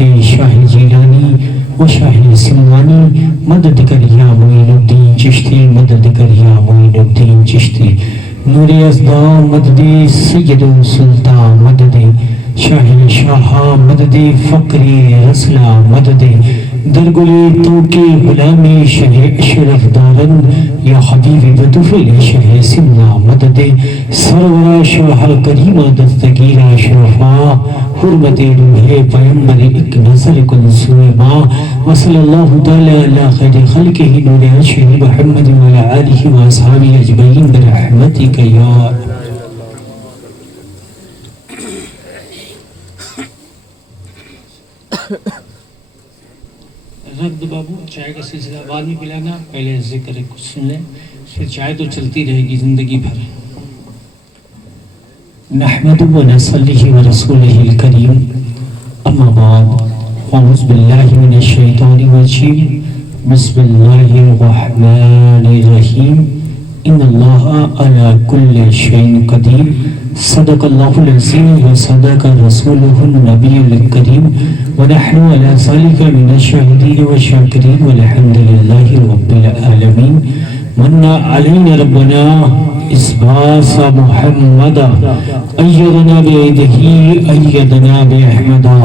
کے شاہ جیلانی و شاہ سمنانی مدد کر یا معین الدین چشتی مدد کر یا معین الدین چشتی نور ازدا مدد سید سلطان مدد شاہ شاہ مدد فقر رسلا مدد درگل تو کے غلامی شہ اشرف دارن یا حبیب بدفل شہ سمنا مدد سرور شاہ کریمہ دستگیرہ شرفا حرمت روح پیمبر ایک نظر کن سویما وصل اللہ تعالی علی خیر خلقہ نور عرش محمد وعلی آلہ و اصحابہ اجمعین برحمتک یا رد بابو چائے کا سلسلہ بعد میں پلانا، پہلے ذکر کچھ سن لیں، پھر چائے تو چلتی رہے گی زندگی بھر۔ نحمد و نصلی و رسولہ الکریم، اما بعد اعوذ باللہ من الشیطان الرجیم، بسم اللہ الرحمن الرحیم، ان اللہ علی کل شیء قدیر، صدق اللہ العظیم و صدق رسولہ النبی الکریم، ونحن علی ذلک من الشاہدین والشاکرین والحمد للہ رب العالمین۔ من علینا ربنا اسباس محمدا، ایدنا بعیدہ ایدنا باحمدا،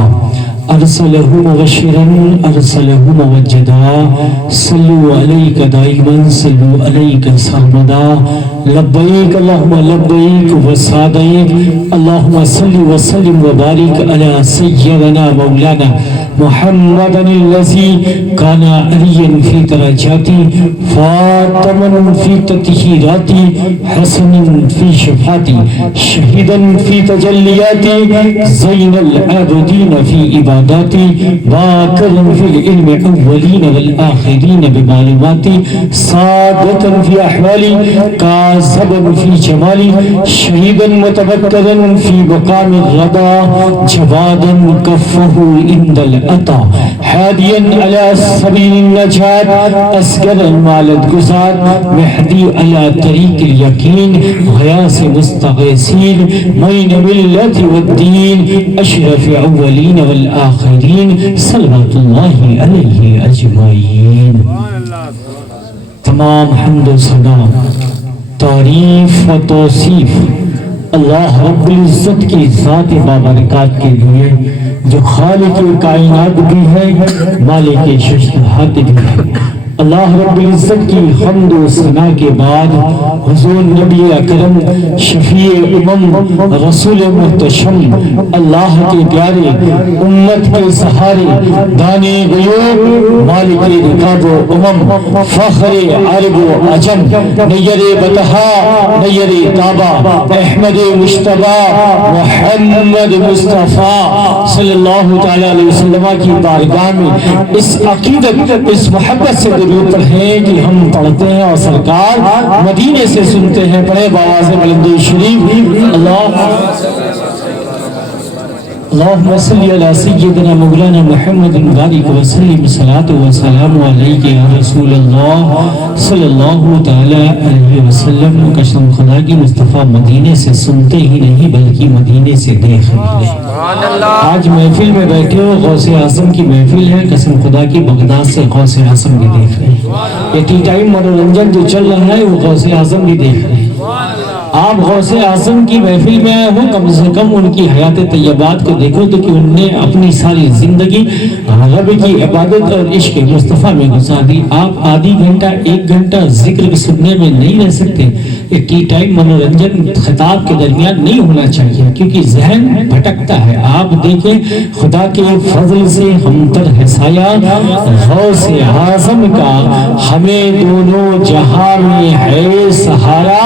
ارسلہ مبشرا ارسلہ موجدا، صلو علیک دائما صلو علیک سرمدا، لبیک اللہم لبیک وسعدیک، اللہم صلی وسلم وبارک علی سیدنا مولانا محمد الذی کان علی فی درجاتی، فاطما فی تطہیراتی، حسن فی شفاتی، شہیدا فی تجلیاتی، زین العابدین فی عباداتی، باکرا فی العلم اولین والآخرین بمعلوماتی، صادقا فی احوالی، کاذبا فی جمالی، شہیدا متبکرا فی مقام الرضا، جوادا کفہ عند العطا، حادیا علی سبیل النجات، اصغرا مالت گزار، مہدی علی طریق الیقین، غیاث مستغیثین، معین ملت والدین، اشرف اولین والآخرین، صلوات اللہ علیہ اجمعین۔ تمام حمد و ثنا، تعریف و توصیف اللہ رب العزت کی ذات بابرکات کے لیے جو خالق کائنات بھی ہے، مالک شجاعت بھی ہے۔ اللہ رب العزت کی حمد و ثنا کے بعد حضور نبی اکرم شفیع امم رسول محتشم اللہ کے پیارے امت کے سہارے دانے غیوب مالک رکاب و امم فخر عرب و عجم نیر بطحا نیر تابا احمد مشتبہ محمد مصطفیٰ صلی اللہ تعالیٰ علیہ وسلم کی بارگاہ میں اس عقیدت اس محبت سے درود پڑھیں کہ ہم پڑھتے ہیں اور سرکار مدینے سے سنتے ہیں۔ پڑھے باواز بلندی شریف، اللہم صلی علی سیدنا مولانا محمد بارک وسلم، صلاۃ و سلام علیک یا رسول اللہ صلی اللہ تعالی علیہ وسلم۔ قسم خدا کی مصطفیٰ مدینے سے سنتے ہی نہیں بلکہ مدینے سے دیکھ بھی لیں۔ آج محفل میں بیٹھے ہو، غوث اعظم کی محفل ہے، قسم خدا کی بغداد سے غوث اعظم بھی دیکھ رہے ہیں۔ یہ ٹی ٹائم منورنجن جو چل رہا ہے وہ غوث اعظم بھی دیکھ رہے ہیں۔ آپ غوث اعظم کی محفل میں آئے ہو، کم سے کم ان کی حیات طیبات کو دیکھو تو کہ انہوں نے اپنی ساری زندگی رب کی عبادت اور عشق مصطفیٰ میں گزار دی۔ آپ آدھی گھنٹہ ایک گھنٹہ ذکر سننے میں نہیں رہ سکتے۔ یہ ٹی ٹائم منورنجن خطاب کے درمیان نہیں ہونا چاہیے کیونکہ ذہن بھٹکتا ہے۔ آپ دیکھیں خدا کے فضل سے ہم تر ہے سایہ غوث اعظم کا، ہمیں دونوں جہاں میں ہے سہارا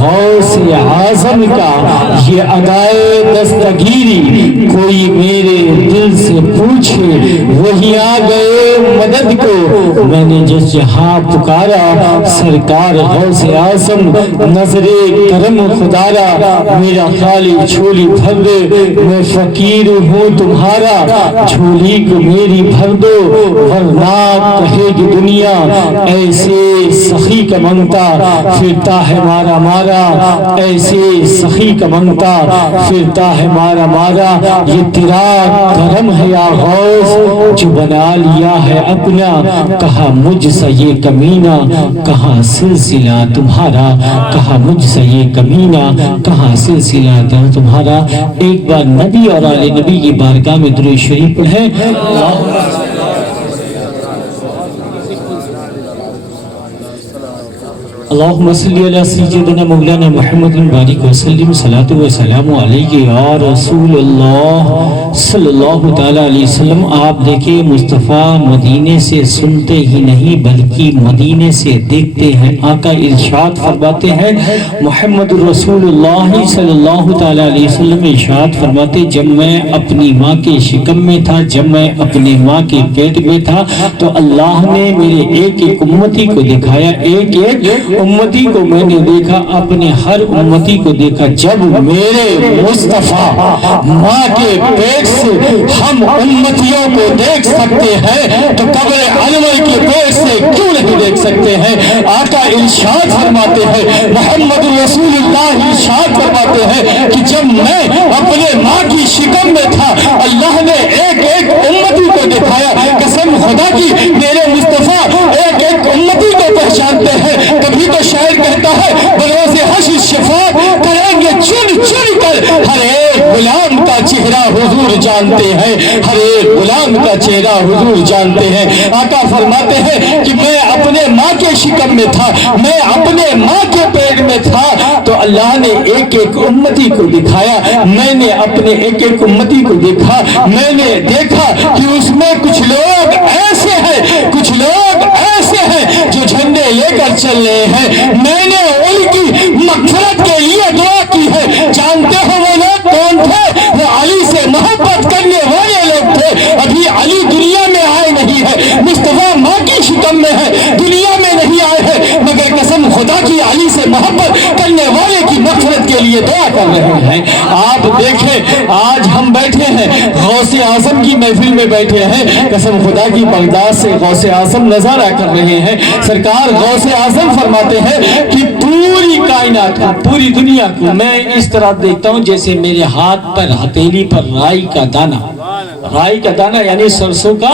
غوث اعظم کا، یہ ادائے دستگیری کوئی میرے دل سے پوچھے، وہی آ گئے مدد کو میں نے جس جہاں پکارا سرکار غوث اعظم نظر کرم خدارا میرا خالی جھولی بھر دے میں فقیر ہوں تمہارا جھولی کو میری بھر دو ورنہ کہے گی دنیا ایسے سخی کا منگتا پھرتا ہے مارا مارا ایسے سخی کا منگتا پھرتا ہے مارا مارا یہ تیرا کرم ہے یا غوث جو بنا لیا ہے اپنا کہا مجھ سے یہ کمینہ کہاں سلسلہ تمہارا کہا مجھ سے یہ کمینہ کہاں سلسلہ تمہارا ایک بار نبی اور آل نبی کی بارگاہ میں درود شریف پڑھیں اللہم صلی علی سیدنا مولانا محمد بارک وسلم صلاۃ و سلام علیہ یا رسول اللہ صلی اللہ تعالی علیہ وسلم. آپ دیکھیں مصطفیٰ مدینے سے سنتے ہی نہیں بلکہ مدینے سے دیکھتے ہیں. آقا ارشاد فرماتے ہیں محمد رسول اللہ صلی اللہ تعالی علیہ وسلم ارشاد فرماتے جب میں اپنی ماں کے شکم میں تھا جب میں اپنے ماں کے پیٹ میں تھا تو اللہ نے میرے ایک ایک امتی کو دکھایا ایک ایک امتی کو میں نے دیکھا اپنے ہر امتی کو دیکھا. جب میرے مصطفیٰ ماں کے پیٹ سے ہم امتیوں کو دیکھ سکتے ہیں تو قبر انور کے پیٹ سے کیوں نہیں دیکھ سکتے ہیں. آقا ارشاد فرماتے ہیں محمد رسول اللہ ارشاد فرماتے ہیں کہ جب میں اپنے ماں کی شکم میں تھا اللہ نے ایک ایک امتی کو دکھایا. قسم خدا کی میرے مصطفیٰ ایک ایک امتی کو پہچانتے ہیں. کبھی تو شاعر کہتا ہے بروز حشر شفاعت کریں گے چن چن کر ہر ایک غلام کا چہرہ حضور جانتے ہیں ہر ایک غلام کا چہرہ حضور جانتے ہیں. آقا فرماتے ہیں کہ میں اپنے ماں کے شکم میں تھا میں اپنے ماں کے پیٹ میں تھا تو اللہ نے ایک ایک امتی کو دکھایا. میں نے اپنے ایک ایک امتی کو دیکھا میں نے دیکھا کہ اس میں کچھ لوگ ایسے ہیں کچھ لوگ ایسے ہیں جو جھنڈے لے کر چل رہے ہیں. میں نے ان کی مغفرت کے لیے دعا کی ہے. جانتے ہو وہ لوگ کون تھے؟ وہ علی سے محبت کرنے والے لوگ تھے. ابھی علی دنیا میں آئے نہیں ہے مصطفیٰ ماں کی شکم میں ہے دنیا میں نہیں آئے ہیں مگر قسم خدا کی علی سے محبت کرنے والے کی مغفرت کے لیے دعا کر رہے ہیں. آپ دیکھیں آج ہم بیٹھے ہیں غوث اعظم کی محفل میں بیٹھے ہیں. قسم خدا کی بغداد سے غوث اعظم نظارہ کر رہے ہیں. سرکار غوث اعظم فرماتے ہیں کہ پوری کائنات کو پوری دنیا کو میں اس طرح دیکھتا ہوں جیسے میرے ہاتھ پر ہتھیلی پر رائی کا دانہ یعنی سرسوں کا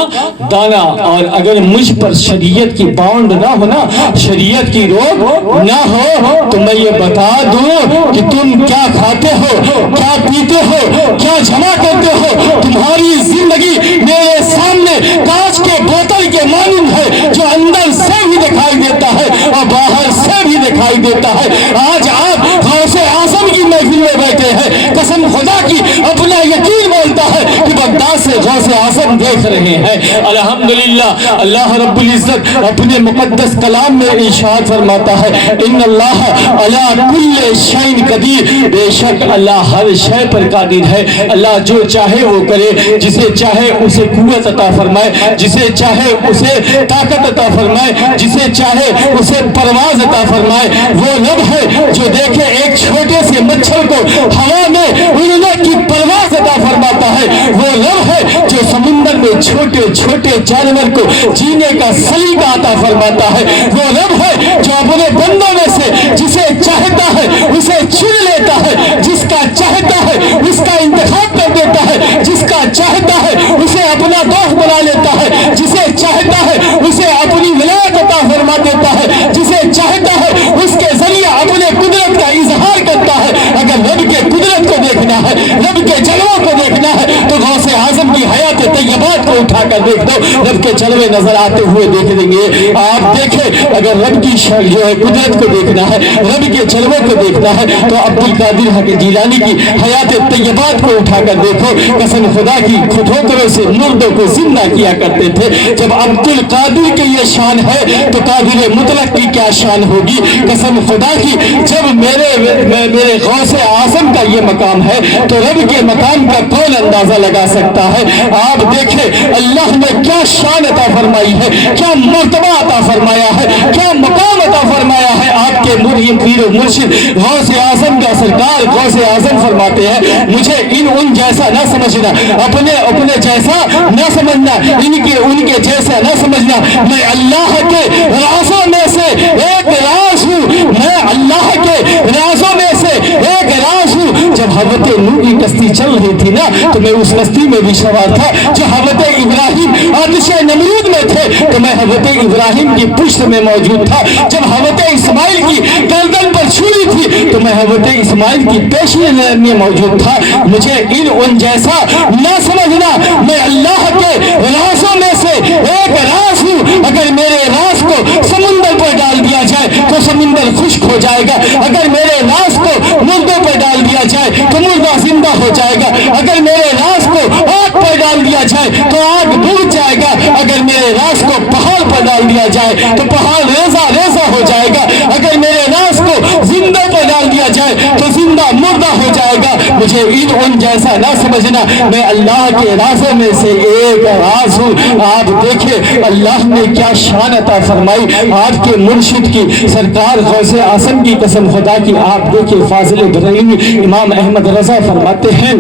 دانہ. اور اگر مجھ پر شریعت کی باؤنڈ نہ ہونا شریعت کی روک نہ ہو تو میں یہ بتا دوں کہ تم کیا کھاتے ہو کیا پیتے ہو کیا جمع کرتے ہو. تمہاری زندگی میرے سامنے کانچ کے بوتل کے مانند ہے جو اندر سے بھی دکھائی دیتا ہے اور باہر سے بھی دکھائی دیتا ہے. آج آپ غوث اعظم کی محفل میں بیٹھے ہیں. قسم خدا کی اپنا یقین بولتا ہے کہ بغداد سے غوث اعظم دیکھ رہے ہیں. الحمدللہ اللہ رب العزت اپنے مقدس کلام میں ارشاد فرماتا ہے ان اللہ علی کل شیء قدیر. بے شک اللہ ہر شے پر قادر ہے. اللہ جو چاہے وہ کرے جسے چاہے اسے قوت عطا فرمائے جسے چاہے اسے طاقت عطا فرمائے جسے چاہے اسے پرواز عطا فرمائے. وہ رب ہے جو دیکھے ایک چھوٹے سے مچھر کو ہوا میں اڑنے کی پرواز عطا فرماتا ہے. وہ رب ہے جو سمندر میں چھوٹے چھوٹے جانور کو جینے کا سلیقہ عطا فرماتا ہے. وہ رب ہے جو اپنے بندوں میں سے جسے چاہتا ہے اسے چن لیتا ہے جس کا چاہتا ہے اس کا انتخاب کر دیتا ہے جس کا چاہتا ہے اسے اپنا دوست بنا لیتا ہے جسے چاہتا ہے اسے اپنی ولایت عطا فرما دیتا ہے جسے چاہتا ہے اس کے ذریعے اپنے قدرت کا اظہار کرتا ہے. اگر رب کے قدرت کو دیکھنا ہے رب کے جلووں کو دیکھنا ہے تو غوث اعظم کی حیات طیبات کو اٹھا کر دیکھ دو رب کے جلوے نظر آتے ہوئے دیکھ دیں گے. آپ دیکھیں اگر رب کی جو ہے قدرت کو دیکھنا ہے رب کے جلوے کو دیکھنا ہے تو عبد القادر حق جیلانی کی حیات طیبات کو اٹھا کر دیکھو. قسم خدا کی ٹھوکروں سے مردوں کو زندہ کیا کرتے تھے. جب عبد القادر کی یہ شان ہے تو قادر مطلق کی کیا شان ہوگی. قسم خدا کی جب میرے غوث اعظم کا یہ مقام ہے تو رب کے مقام کا کون اندازہ لگا سکتا ہے. آپ دیکھیں اللہ اللہ نے کیا شان عطا فرمائی ہے، کیا مرتبہ عطا فرمایا ہے، کیا مقام عطا فرمایا ہے۔ آپ کے مرید پیر و مرشد غوث اعظم کا سرکار غوث اعظم فرماتے ہیں مجھے ان جیسا نہ سمجھنا، اپنے جیسا نہ سمجھنا، ان کے جیسا نہ سمجھنا، میں اللہ کے رازوں میں سے ایک راز ہوں، میں اللہ کے رازوں میں سے ایک راز ہوں۔ جب حضرت نوح کی کشتی چل رہی تھی نا تو میں اس کشتی میں بھی سوار تھا۔ جو حضرت ابراہیم آتش نمرود میں تھے تو میں حضرت ابراہیم کی پشت میں موجود تھا۔ جب حضرت اسماعیل کی گردن پر چھری تھی تو میں حضرت اسماعیل کی پیشی میں موجود تھا۔ مجھے ان جیسا نہ سمجھنا، میں اللہ کے رازوں میں سے ایک راز ہوں۔ اگر میرے راز کو سمندر پر ڈال دیا جائے تو سمندر خشک ہو جائے گا، اگر میرے راز کو مردوں پر ڈال دیا جائے تو مردہ زندہ ہو جائے گا، اگر میرے راز کو آگ پر ڈال دیا جائے تو آگ بجھ جائے گا، اگر میرے راز کو پہاڑ پر ڈال دیا جائے تو پہاڑ ریزہ ریزہ ہو جائے گا، اگر میرے راز کو زندہ پر ڈال دیا جائے تو زندہ مردہ ہو جائے گا۔ مجھے ان جیسا نہ سمجھنا، میں اللہ کے رازوں میں سے ایک راز ہوں۔ آپ دیکھیں اللہ نے کیا شان عطا فرمائی آپ کے مرشد کی، سرکار غوث اعظم کی قسم خدا کی۔ آپ دیکھیں فاضل بریلوی امام احمد رضا فرماتے ہیں،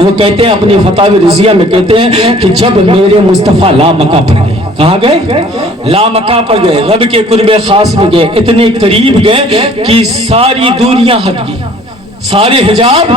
وہ کہتے ہیں اپنی فتاوی رضیہ میں کہتے ہیں کہ جب میرے مصطفیٰ لامکہ پر گئے، کہاں گئے؟ لامکہ پر گئے، رب کے قرب خاص میں گئے، اتنے قریب گئے کہ ساری دوریاں ہٹ گئی، سارے حجاب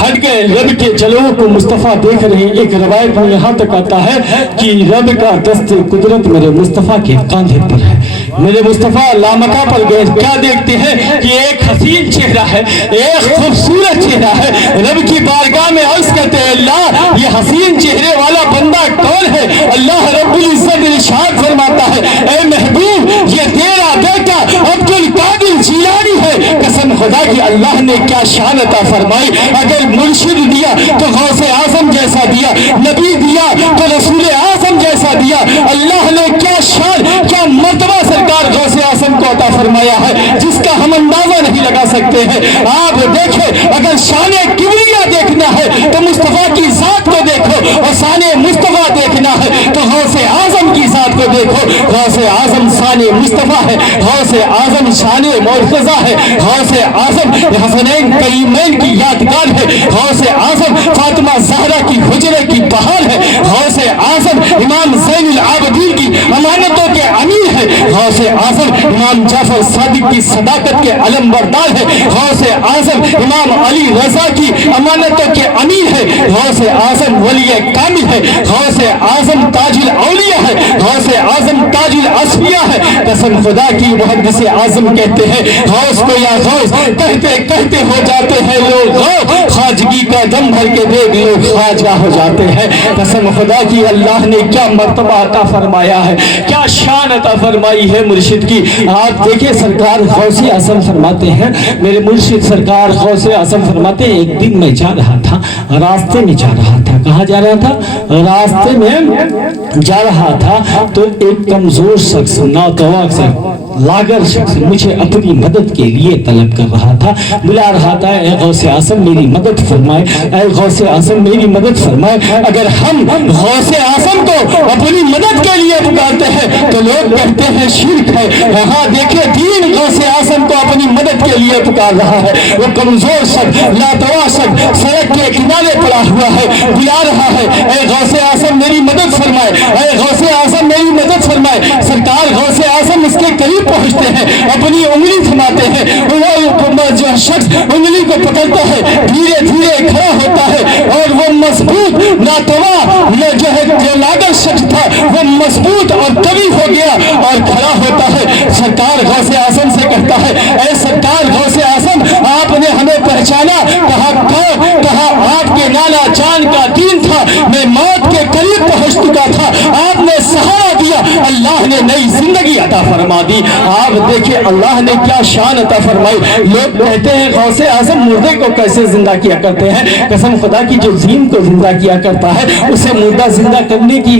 ہٹ گئے، رب کے جلوہ کو مصطفیٰ دیکھ رہے ہیں۔ ایک روایت میں یہاں تک آتا ہے کہ رب کا دست قدرت میرے مصطفیٰ کے کاندھے پر ہے۔ میرے مصطفیٰ لامکہ پر گئے، کیا دیکھتے ہیں کہ ایک حسین چہرہ ہے، ایک خوبصورت چہرہ ہے۔ رب کی بارگاہ میں عرض کرتے ہیں اللہ یہ حسین چہرے والا بندہ کون ہے؟ اللہ رب العزت ارشاد فرماتا ہے اے محبوب یہ تیرا بیٹا عبد القادر جیلانی ہے۔ قسم خدا کی اللہ نے کیا شان عطا فرمائی۔ اگر مرشد دیا تو غوث اعظم جیسا دیا، نبی دیا تو رسول اعظم جیسا دیا۔ اللہ نے کیا شان کیا مرتبہ سرکار غوث اعظم کو عطا فرمایا ہے جس کا ہم اندازہ نہیں لگا سکتے ہیں۔ آپ دیکھیں اگر شان کبریا دیکھنا ہے تو مصطفیٰ کی ذات کو دیکھو، اور شان مصطفیٰ دیکھنا ہے تو غوث اعظم کی ذات کو دیکھو۔ غوث اعظم شان مصطفیٰ ہے، غوث اعظم شان معجزہ ہے، غوث اعظم حسنین کریمین کی یادگار ہے، غوث اعظم فاطمہ زہرا کی حجرے کی بہار ہے، غوث اعظم امام زین العابدین کی امانتوں کے امیر ہے، غوث اعظم امام جعفر صادق کی صداقت کے علم بردار ہے، غوث اعظم امام علی رضا کی امانتوں کے امیر ہے، غوث اعظم ولی کامل ہے، غوث اعظم تاج الاولیاء ہے، غوث اعظم تاج الاصفیاء ہے۔ قسم خدا کی محدث اعظم کہتے ہیں غوث کو یا غوث کہتے کہتے ہو جاتے ہیں لوگ غوث، خواجگی کا دم بھر کے دیکھ لوگ خواجہ ہو جاتے ہیں۔ قسم خدا کی اللہ نے کیا مرتبہ عطا فرمایا ہے، کیا شان عطا فرمائی ہے مرشد کی۔ آپ دیکھیں سرکار غوث اعظم فرماتے ہیں، میرے مرشد سرکار غوث اعظم فرماتے ہیں ایک دن میں جا رہا تھا، راستے میں جا رہا تھا، کہاں جا رہا تھا؟ راستے میں جا رہا تھا تو ایک کمزور شخص ناتواں لاغر شخص مجھے اپنی مدد کے لیے طلب کر رہا تھا، بلا رہا تھا اے غوث اعظم میری مدد فرمائے، اے غوث اعظم میری مدد فرمائے۔ اگر ہم غوث اعظم کو اپنی مدد کے لیے پکارتے ہیں تو لوگ کہتے ہیں شرک ہے۔ یہاں دیکھیں دین غوث اعظم کو اپنی مدد کے لیے پکار رہا ہے، وہ کمزور شخص لاتواں شخص سڑک کے کنارے پڑا ہوا ہے، بلا رہا ہے اے غوث اعظم میری مدد فرمائے، اے غوث اعظم میری مدد فرمائے۔ سرکار غوث اعظم اس کے قریب پہنچتے ہیں، اپنی انگلی تھماتے ہیں، وہ جو شخص انگلی کو پکڑتا ہے دھیرے دھیرے کھڑا ہوتا ہے اور وہ مضبوط ناتواں جو ہے جو لاغر شخص تھا وہ مضبوط اور قوی ہو گیا اور کھڑا ہوتا ہے۔ سرکار غوث اعظم سے کہتا ہے اے سرکار غوث اعظم آپ نے ہمیں پہچانا؟ کہا آپ کے نانا جان کا دین تھا، میں موت کے قریب پہنچ چکا تھا، آپ نے سہارا دیا، اللہ نے نئی زندگی عطا فرما دی۔ آپ دیکھیں اللہ نے کیا شان عطا فرمائی۔ لوگ کہتے ہیں غوث اعظم مردے کو کیسے زندہ کیا کرتے ہیں؟ قسم خدا کی جو دین کو زندہ کیا کرتا ہے اسے مردہ زندہ کرنے کی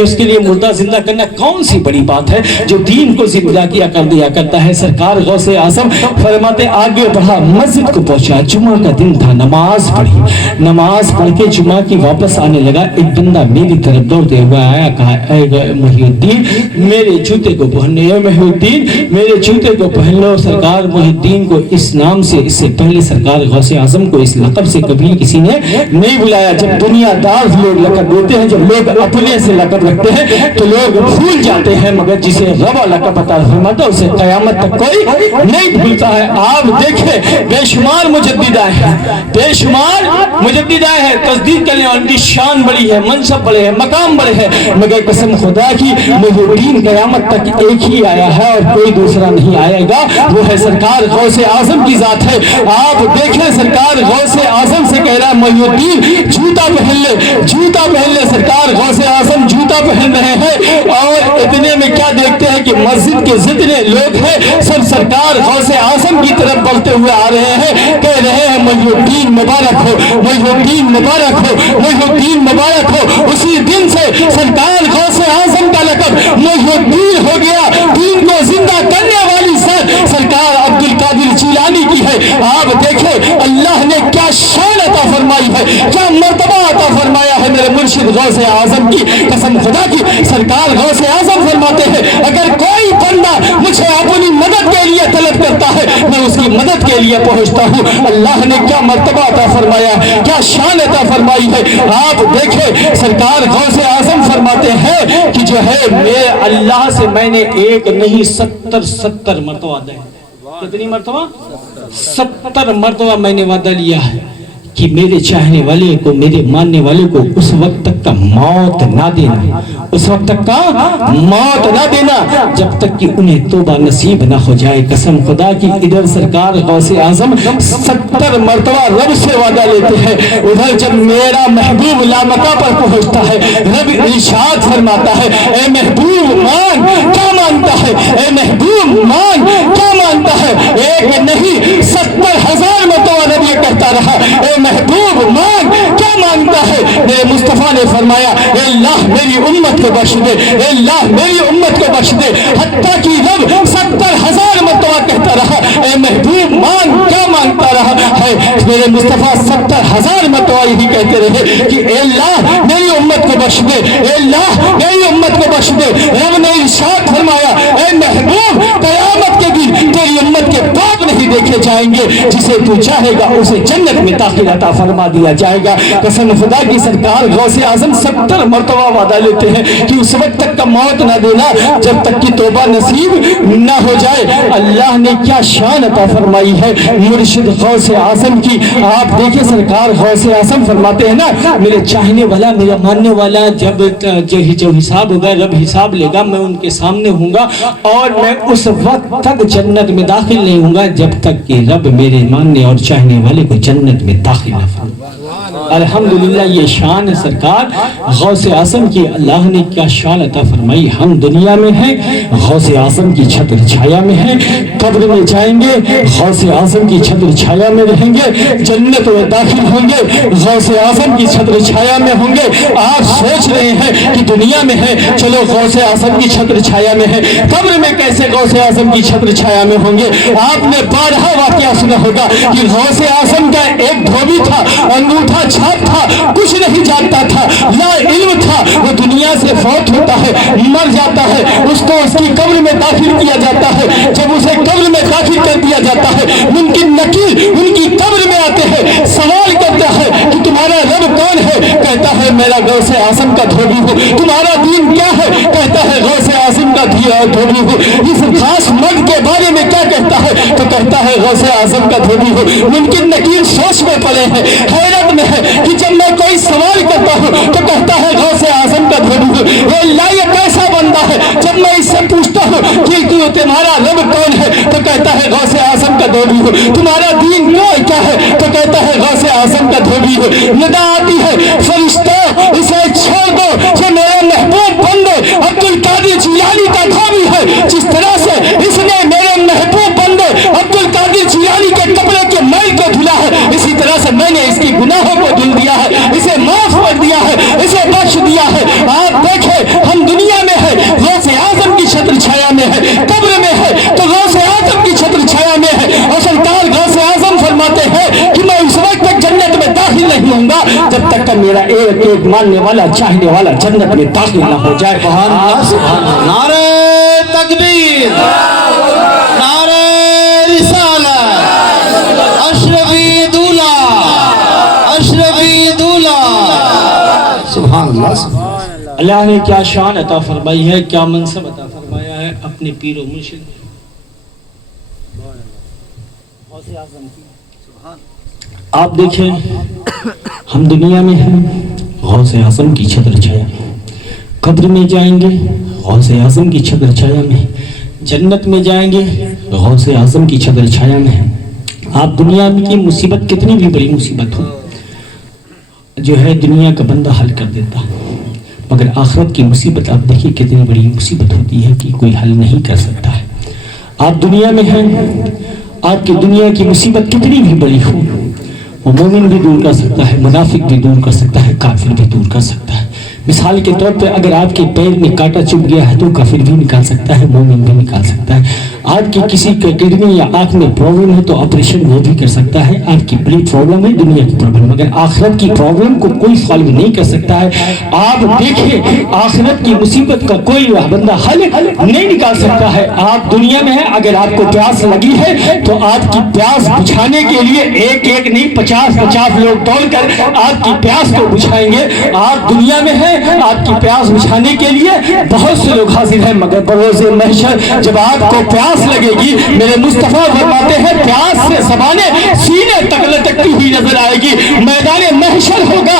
اس کے لیے مردہ زندہ کرنا کون سی بڑی بات ہے؟ جو دین کو زندہ کیا کر دیا کرتا ہے۔ سرکار غوث اعظم فرماتے آگے بڑھا، مسجد کو پہنچا، جمعہ کا دن تھا، نماز پڑھی، نماز پڑھ کے جمعہ کی واپس آنے لگا، ایک بندہ میری طرف دوڑتے ہوئے آیا، کہا اے محی الدین میرے جوتے کو پہن لو، محی الدین میرے جوتے کو پہن لو۔ سرکار محی الدین کو اس نام سے اس سے پہلے سرکار غوث اعظم کو اس لقب سے کبھی کسی نے نہیں بلایا۔ جب دنیا دار لوگ لقب دیتے ہیں، جب لوگ اپنے سے لقب رکھتے ہیں تو لوگ بھول جاتے ہیں، مگر جسے رب لقب عطا فرماتا ہے اسے قیامت تک کوئی نہیں بھولتا ہے۔ آپ دیکھیں بے شمار مجدد آئے ہیں، بے شمار مجدد آئے ہیں، تصدیق کرنے اور ان کی شان بڑی ہے، منصب بڑے ہیں، مقام بڑے ہیں، مگر قسم خدا کی مجددین قیامت تک ایک ہی آیا ہے اور کوئی دوسرا نہیں آئے گا، وہ ہے سرکار غوث اعظم کی ذات ہے۔ آپ دیکھیں سرکار غوث اعظم سے کہہ رہا ہے مجددین جوتا پہن لے، جوتا پہن لے۔ سرکار غوث اعظم جوتا پہن رہے ہیں اور اتنے میں کیا دیکھتے ہیں کہ مسجد کے جتنے لوگ ہیں سب سرکار غوث اعظم کی طرف بڑھتے ہوئے آ رہے ہیں، کہہ رہے ہیں محی الدین مبارک ہو، محی الدین مبارک ہو، محی الدین مبارک ہو۔ اسی دن سے سرکار غوث اعظم کا لقب محی الدین ہو گیا۔ دین کو زندہ کرنے والی ذات سرکار عبد القادر جیلانی کی ہے۔ آپ دیکھیں اللہ نے کیا شان عطا فرمائی ہے، کیا مرتبہ عطا فرمایا ہے میرے مرشد غوث اعظم کی، قسم خدا کی۔ سرکار غوث اعظم فرماتے ہیں اگر کوئی بندہ مجھے اپنی مدد کے لیے طلب کرتا ہے میں اس کی مدد کے لیے پہنچتا ہوں۔ اللہ نے کیا مرتبہ عطا فرمایا، کیا شان عطا فرمائی ہے۔ آپ دیکھیں سرکار غوث اعظم فرماتے ہیں کہ جو ہے میرے اللہ سے میں نے ایک نہیں 70 مرتبہ وعدہ ہے۔ کتنی مرتبہ؟ 70 مرتبہ میں نے وعدہ لیا ہے کہ میرے چاہنے والے کو، میرے ماننے والے کو اس وقت تک کا موت نہ دینا، اس وقت تک کا موت نہ دینا جب تک کہ انہیں توبہ نصیب نہ ہو جائے۔ قسم خدا کی ادھر سرکار غوث اعظم 70 مرتبہ رب سے وعدہ لیتے ہیں، ادھر جب میرا محبوب لامکہ پر پہنچتا ہے رب ارشاد فرماتا ہے اے محبوب مان، کیا مانتا ہے اے محبوب مان، کیا مانتا ہے؟ ایک نہیں 70,000 مرتبہ رب یہ کہتا رہا اے محبوب مان، کیا مانگتا ہے؟ میرے مصطفیٰ نے فرمایا اے اللہ میری امت کو بخش دے، اے اللہ میری امت کو بخش دے، حتیٰ کہ رب 70,000 مرتبہ کہتا رہا اے محبوب مان، کیا مانگتا رہا ہے؟ میرے مصطفیٰ 70,000 مرتبہ یہی کہتے رہے کہ اے اللہ میری امت کو بخش دے، اے اللہ میری امت کو بخش دے۔ رب نے ارشاد فرمایا اے محبوب قیامت کے دن تیری امت کے پاپ نہیں دیکھے جائیں گے، جسے تو چاہے گا اسے جنت میں داخل عطا فرما دیا جائے گا۔ قسم خدا کی سرکار غوث اعظم 70 مرتبہ وعدہ لیتے ہیں کہ اس وقت تک کا موت نہ دینا جب تک کہ توبہ نصیب نہ ہو جائے۔ اللہ نے کیا شان عطا فرمائی ہے مرشد غوث اعظم کی۔ آپ دیکھیں سرکار غوث اعظم فرماتے ہیں نا میرے چاہنے والا، میرا ماننے والا جب جو حساب ہوگا رب حساب لے گا میں ان کے سامنے ہوں گا اور میں اس وقت تک جنت میں داخل نہیں ہوں گا جب تک کہ رب میرے ماننے اور چاہنے والے کو جنت میں داخل نہ فرمائے۔ الحمدللہ یہ شان ہے سرکار غوث اعظم کی۔ اللہ نے کیا شان عطا فرمائی۔ ہم دنیا میں ہیں غوث اعظم کی چھتر چھایا میں ہیں، قبر میں جائیں گے غوث اعظم کی چھتر چھایا میں رہیں گے، جنت میں داخل ہوں گے غوث اعظم کی چھتر چھایا میں ہوں گے۔ آپ سوچ رہے ہیں کہ دنیا میں ہیں چلو غوث اعظم کی چھتر چھایا میں ہیں، قبر میں کیسے غوث اعظم کی چھتر چھایا میں ہوں گے؟ آپ نے بارہا واقعہ سنا ہوگا کہ غوث اعظم کا ایک دھوبی تھا، انگوٹھا چھاپ تھا، کچھ نہیں جانتا تھا، لا علم تھا، وہ دنیا سے فوت ہوتا ہے، مر جاتا ہے، اس کو اس کی قبر میں داخل کیا جاتا ہے۔ جب اسے قبر میں داخل کر دیا جاتا ہے ممکن نکیر ان کی قبر میں آتے ہیں، سوال کرتا ہے کہ تمہارا رب کون ہے؟ کہتا ہے میرا غوث اعظم کا دھوبی ہوں۔ تمہارا دین کیا ہے؟ کہتا ہے غوث اعظم کا دھوبی ہوں۔ اس خاص مرد کے بارے میں کیا کہتا ہے؟ تو کہتا ہے غوث اعظم کا دھوبی ہوں۔ ممکن نکیر سوچ میں پڑے ہیں، حیرت میں ہے کہ جب میں کوئی سوال کرتا ہوں تو کہتا ہے غوث اعظم کا دھوبی ہوں۔ اے اللہ یہ کیسا بندہ ہے؟ جب میں اس سے پوچھتا ہوں کہ تمہارا رب کون ہے تو کہتا ہے غوث اعظم کا دھوبی ہوں۔ تمہارا دین کیا ہے تو کہتا ہے غوث اعظم کا دھوبی ہوں۔ ندا آتی ہے فرشتوں اسے چھوڑ دو، یہ میرا محبوب بندے عبد القادر جیلانی کا دھوبی ہے، ایک ماننے والا چاہنے والا جنت میں داخل نہ ہو جائے۔ سبحان اللہ، سبحان اللہ۔ نعرہ تکبیر، نعرہ رسالت، اشرفی دولہ، اشرفی دولہ۔ سبحان اللہ، سبحان اللہ۔ اللہ نے کیا شان عطا فرمائی ہے، کیا منصب عطا فرمایا ہے اپنے پیر و مرشد آپ دیکھیں ہم دنیا میں ہیں غوث اعظم کی چھتر چھایا میں، قبر میں جائیں گے غوث اعظم کی چھتر چھایا میں، جنت میں جائیں گے غوث اعظم کی چھتر چھایا میں ہیں۔ آپ دنیا میں کی مصیبت کتنی بھی بڑی مصیبت ہو جو ہے دنیا کا بندہ حل کر دیتا، مگر آخرت کی مصیبت آپ دیکھیں کتنی بڑی مصیبت ہوتی ہے کہ کوئی حل نہیں کر سکتا ہے۔ آپ دنیا میں ہیں، آپ کی دنیا کی مصیبت کتنی بھی بڑی ہو وہ مومن بھی دور کر سکتا ہے، منافق بھی دور کر سکتا ہے، کافر بھی دور کر سکتا ہے۔ مثال کے طور پہ اگر آپ کے پیر میں کانٹا چبھ گیا ہے تو کافر بھی نکال سکتا ہے، مومن بھی نکال سکتا ہے۔ آپ کی کسی کے کڈنی یا آنکھ میں پرابلم ہے تو آپریشن وہ بھی کر سکتا ہے۔ آپ کی بڑی پرابلم ہے دنیا کی پرابلم، مگر آخرت کی پرابلم کو کوئی سالو نہیں کر سکتا ہے۔ آپ دیکھیں آخرت کی مصیبت کا کوئی بندہ حل نہیں نکال سکتا ہے۔ آپ دنیا میں ہیں، اگر آپ کو پیاس لگی ہے تو آپ کی پیاس بجھانے کے لیے ایک ایک نہیں 50 لوگ دوڑ کر آپ کی پیاس کو بجھائیں گے۔ آپ دنیا میں ہیں، آپ کی پیاس بجھانے کے لیے بہت سے لوگ حاضر ہیں، مگر بروز محشر جب آپ کو پیاس لگے گی میرے مصطفیٰ فرماتے ہیں پیاس سے زبانیں سینے تک لٹکتی ہوئی نظر آئے گی۔ میدان محشر ہوگا،